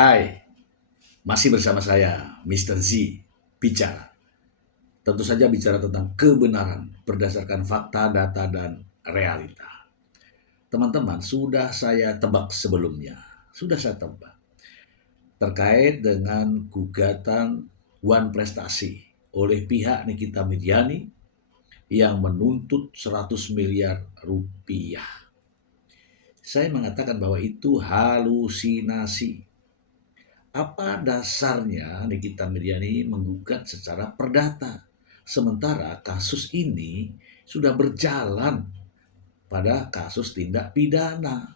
Hai, masih bersama saya, Mr. Z, bicara. Tentu saja bicara tentang kebenaran berdasarkan fakta, data, dan realita. Teman-teman, sudah saya tebak sebelumnya. Sudah saya tebak. Terkait dengan gugatan Wan Prestasi oleh pihak Nikita Mirzani yang menuntut 100 miliar rupiah. Saya mengatakan bahwa itu halusinasi. Apa dasarnya Nikita Mirzani menggugat secara perdata? Sementara kasus ini sudah berjalan pada kasus tindak pidana.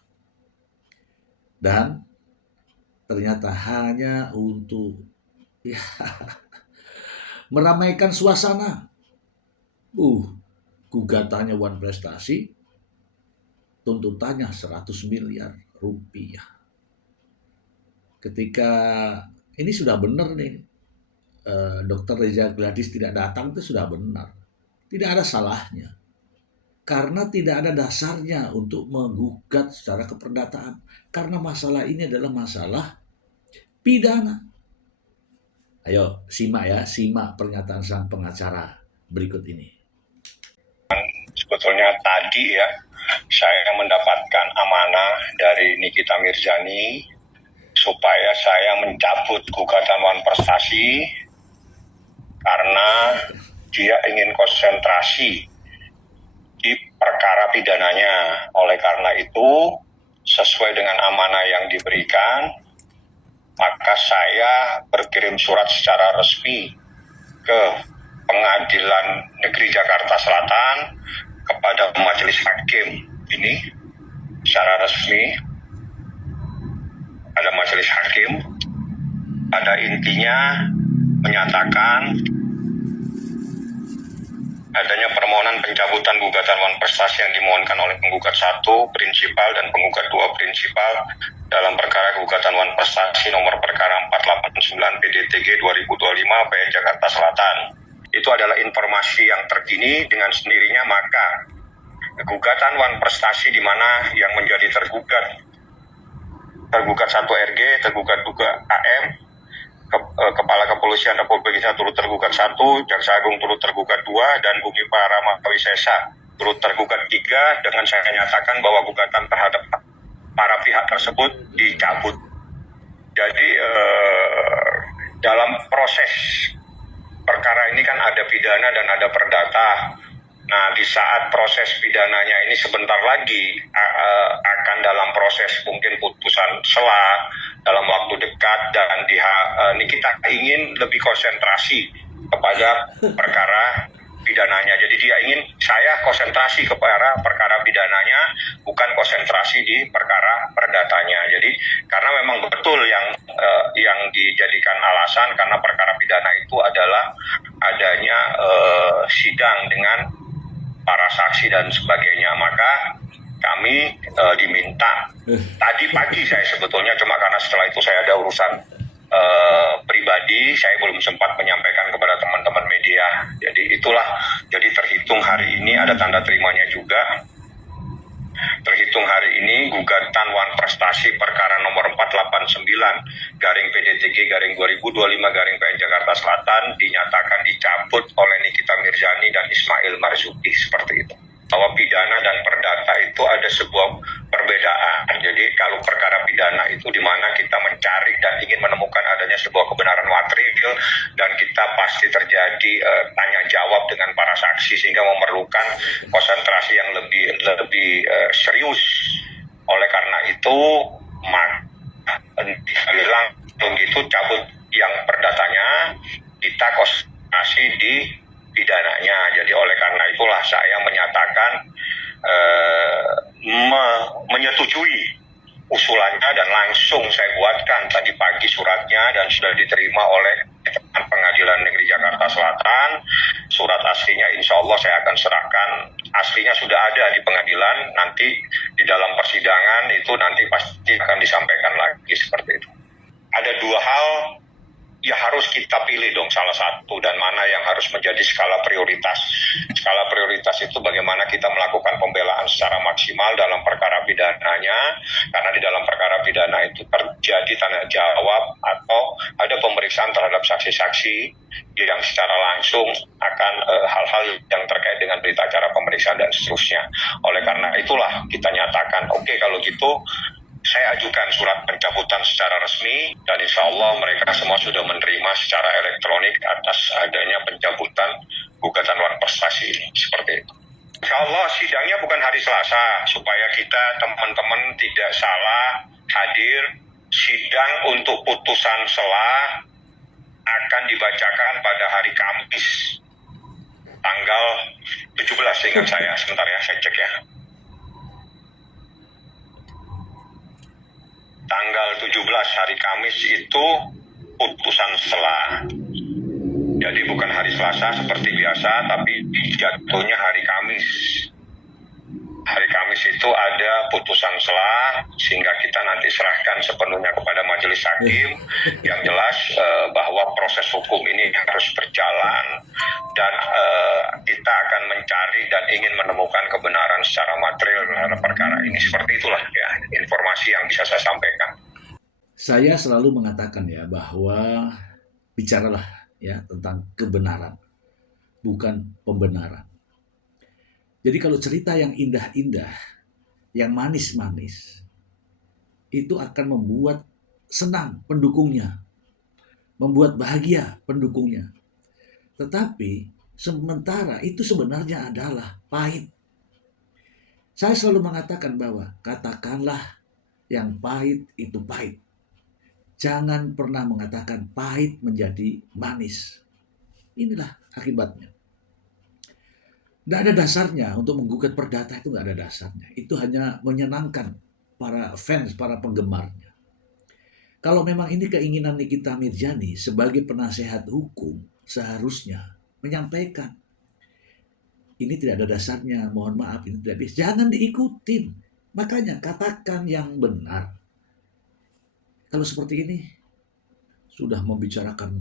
Dan ternyata hanya untuk ya, meramaikan suasana. Gugatannya Wan Prestasi, tuntutannya 100 miliar rupiah. Ketika ini sudah benar nih, Dr. Reza Gladys tidak datang itu sudah benar. Tidak ada salahnya. Karena tidak ada dasarnya untuk menggugat secara keperdataan. Karena masalah ini adalah masalah pidana. Ayo simak pernyataan sang pengacara berikut ini. Sebetulnya tadi saya mendapatkan amanah dari Nikita Mirzani supaya saya mencabut gugatan Wan Prestasi karena dia ingin konsentrasi di perkara pidananya. Oleh karena itu, sesuai dengan amanah yang diberikan, maka saya berkirim surat secara resmi ke Pengadilan Negeri Jakarta Selatan kepada Majelis Hakim ini secara resmi. Ada Majelis Hakim, pada intinya menyatakan adanya permohonan pencabutan gugatan Wan Prestasi yang dimohonkan oleh penggugat 1 prinsipal dan penggugat 2 prinsipal dalam perkara gugatan Wan Prestasi nomor perkara 489 PDTG 2025 PN Jakarta Selatan. Itu adalah informasi yang terkini. Dengan sendirinya maka gugatan Wan Prestasi di mana yang menjadi tergugat 1 RG, tergugat 2 AM, Kepala Kepolisian Republik Indonesia turut tergugat 1, Jaksa Agung turut tergugat 2, dan Bumi Paramawisesa turut tergugat 3, dengan saya nyatakan bahwa gugatan terhadap para pihak tersebut dicabut. Jadi dalam proses perkara ini kan ada pidana dan ada perdata. Nah, di saat proses pidananya ini sebentar lagi akan dalam proses mungkin putusan sela dalam waktu dekat, dan ini kita ingin lebih konsentrasi kepada perkara pidananya. Jadi dia ingin saya konsentrasi kepada perkara pidananya, bukan konsentrasi di perkara perdatanya. Jadi karena memang betul yang dijadikan alasan karena perkara pidana itu adalah adanya sidang dengan para saksi dan sebagainya, maka kami diminta tadi pagi. Saya sebetulnya cuma karena setelah itu saya ada urusan pribadi, saya belum sempat menyampaikan kepada teman-teman media. Jadi itulah, jadi terhitung hari ini ada tanda terimanya juga. Terhitung hari ini gugatan Wan Prestasi perkara nomor 489 garing PDTG garing 2025 garing PN Jakarta Selatan dinyatakan dicabut oleh Nikita Mirzani dan Ismail Marzuki. Seperti itu. Bahwa pidana dan perdata itu ada sebuah perbedaan. Jadi kalau perkara pidana itu di mana kita mencari dan ingin menemukan adanya sebuah kebenaran material, dan kita pasti terjadi tanya jawab dengan para saksi sehingga memerlukan konsentrasi yang lebih serius. Oleh karena itu bilang begitu cabut yang perdatanya, kita konsentrasi di pidananya. Jadi oleh karena itulah saya menyatakan menyetujui usulannya, dan langsung saya buatkan tadi pagi suratnya dan sudah diterima oleh Pengadilan Negeri Jakarta Selatan. Surat aslinya insya Allah saya akan serahkan. Aslinya sudah ada di pengadilan, nanti di dalam persidangan itu nanti pasti akan disampaikan lagi seperti itu. Ada 2 hal ya harus kita pilih dong salah satu dan mana yang harus menjadi skala prioritas. Skala prioritas itu bagaimana kita melakukan pembelaan secara maksimal dalam perkara pidananya, karena di dalam perkara pidana itu terjadi tanya jawab atau ada pemeriksaan terhadap saksi-saksi yang secara langsung akan hal-hal yang terkait dengan berita acara pemeriksaan dan seterusnya. Oleh karena itulah kita nyatakan, oke, kalau gitu saya ajukan surat pencabutan secara resmi dan insya Allah mereka semua sudah menerima secara elektronik atas adanya pencabutan gugatan luar prestasi ini. Seperti itu. Insya Allah sidangnya bukan hari Selasa, supaya kita teman-teman tidak salah hadir. Sidang untuk putusan sela akan dibacakan pada hari Kamis tanggal 17, ingat saya. Sebentar ya, saya cek ya. Tanggal 17 hari Kamis itu putusan sela. Jadi bukan hari Selasa seperti biasa, tapi jatuhnya hari Kamis. Hari Kamis itu ada putusan sela, sehingga kita nanti serahkan sepenuhnya kepada majelis hakim. Yang jelas bahwa proses hukum ini harus berjalan, dan kita akan mencari dan ingin menemukan kebenaran secara material terhadap perkara ini. Seperti itulah ya informasi yang bisa saya sampaikan. Saya selalu mengatakan ya bahwa bicaralah ya tentang kebenaran, bukan pembenaran. Jadi kalau cerita yang indah-indah, yang manis-manis, itu akan membuat senang pendukungnya, membuat bahagia pendukungnya. Tetapi sementara itu sebenarnya adalah pahit. Saya selalu mengatakan bahwa katakanlah yang pahit itu pahit. Jangan pernah mengatakan pahit menjadi manis. Inilah akibatnya. Tidak ada dasarnya untuk menggugat perdata, itu nggak ada dasarnya. Itu hanya menyenangkan para fans, para penggemarnya. Kalau memang ini keinginan Nikita Mirzani sebagai penasehat hukum, seharusnya menyampaikan ini tidak ada dasarnya, mohon maaf, ini tidak bisa. Jangan diikutin. Makanya katakan yang benar. Kalau seperti ini, sudah membicarakan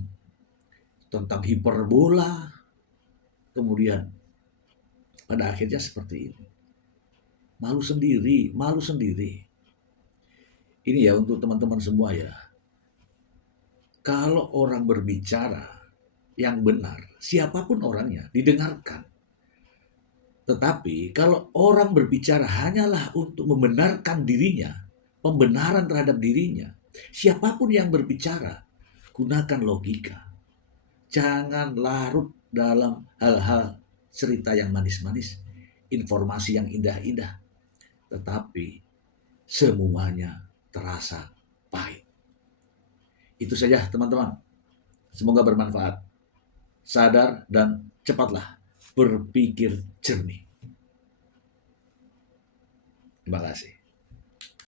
tentang hiperbola, kemudian pada akhirnya seperti ini. Malu sendiri, malu sendiri. Ini ya untuk teman-teman semua ya. Kalau orang berbicara yang benar, siapapun orangnya, didengarkan. Tetapi kalau orang berbicara hanyalah untuk membenarkan dirinya, pembenaran terhadap dirinya, siapapun yang berbicara, gunakan logika. Jangan larut dalam hal-hal cerita yang manis-manis, informasi yang indah-indah, tetapi semuanya terasa pahit. Itu saja teman-teman. Semoga bermanfaat. Sadar dan cepatlah berpikir jernih. Terima kasih.